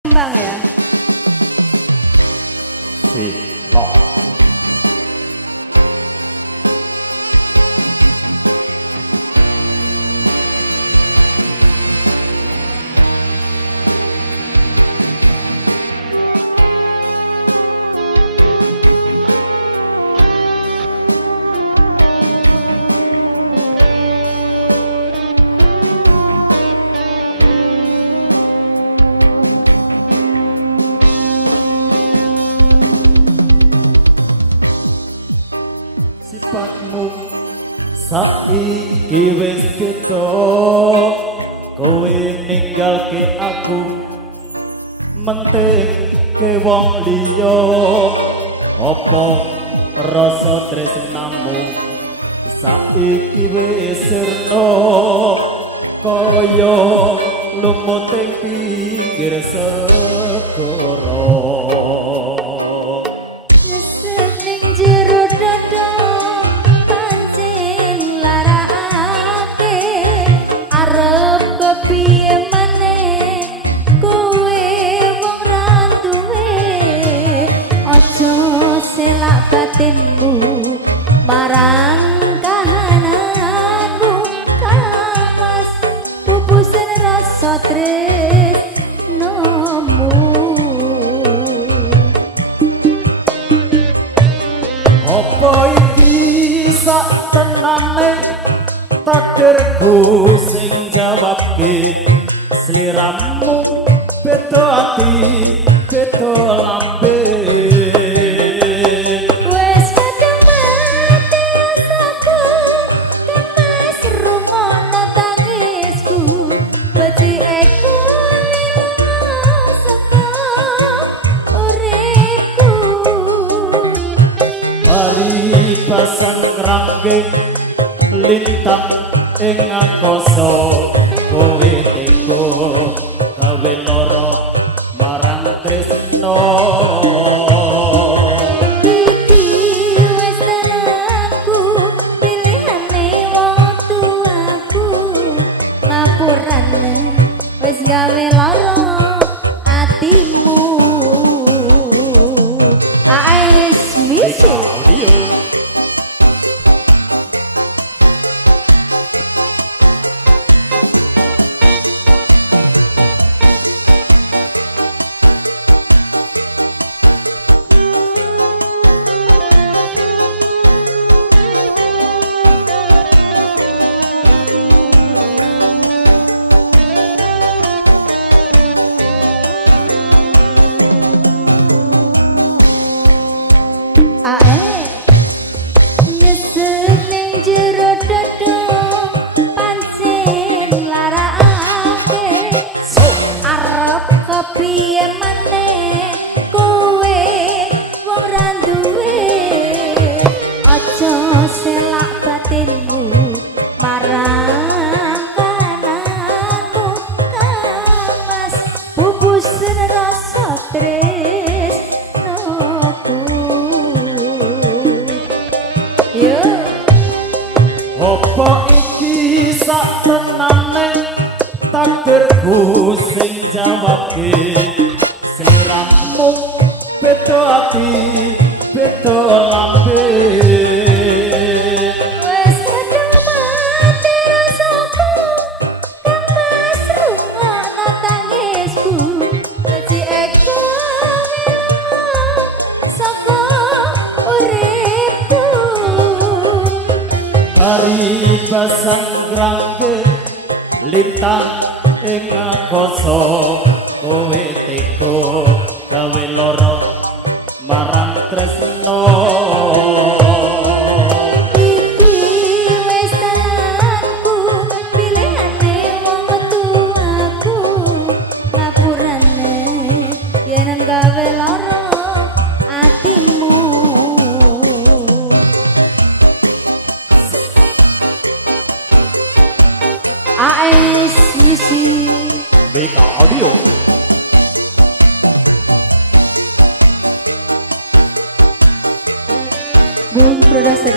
Kembang ya. Silok. Sifatmu saiki wis beda, kowe ninggalke aku mentingke wong liya. Apa rasa tresnamu saiki wis sirna kaya lumut ing pinggir segara. Selak batinmu marang kahananmu, kamas pupusan rasa tresnomu. Apa iki sak tenane takdirku sing jawabke, sliramu beda ati beda lambe. Pasang rangge lintang ing angkasa, kowe teko gawe lara marang tresna. Iki wis tenangku, pilihane wong tuaku, ngapurane wis gawe lara atimu. AS Music Audio. nyesek ning jero dada pancen larake, arep kepiye maneh kowe wong ra duwe. Aja selak batinmu marang kananmu, kamas pupusen rasa tresnoku. Apa iki sak tenane takdirku sing jawabke, sliramu beda ati beda lambe. Wes kadung mati rasaku, kamas rungokno tangisku, becikku wilengku saka uripku. Hari pasang rangge lintang ing angkasa, kowe teko gawe lara marang tresna. Iki wis tenangku, pilihane wong tuaku, ngapurane yen gawe lara atimu. AS Music BK Audio. Boom Production.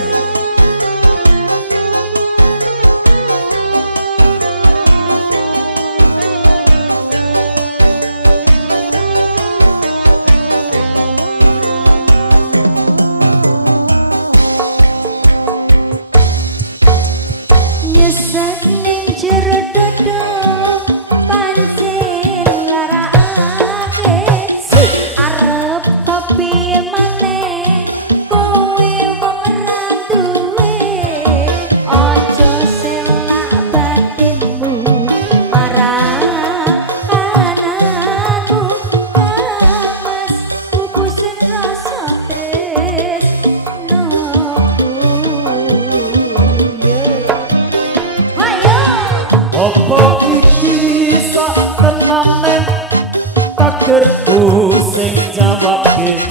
takdirku sing jawabke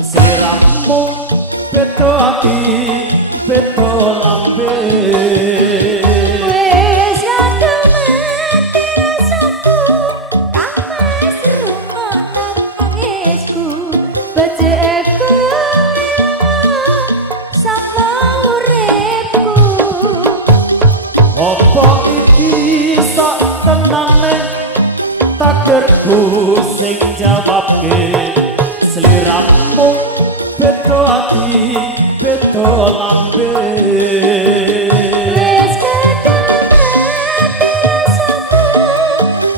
sliramu beda ati beda lambe wis rada mati rasaku kang wis rungokno tangisku beceku saka uripku apa iki sak tenane takdirku sing jawabke sliramu beda ati beda lambe wis kadang mati rasaku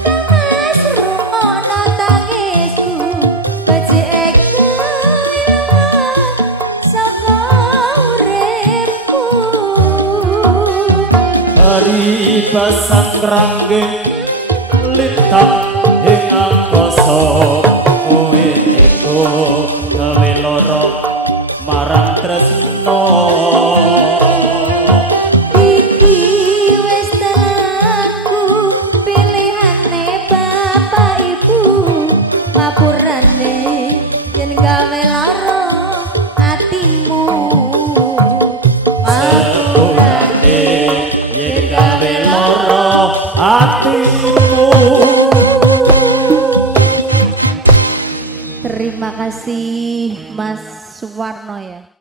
kang wis rungokno tangisku beceku saka uripku hari basang ranggeng lintang ing angkasa kowe teko gawe lara marang tresno iki wis telanku pilihane bapak ibu mapurane yen gawe lara atimu sepurane yen gawe lara atimu. Terima kasih Mas Suwarno ya.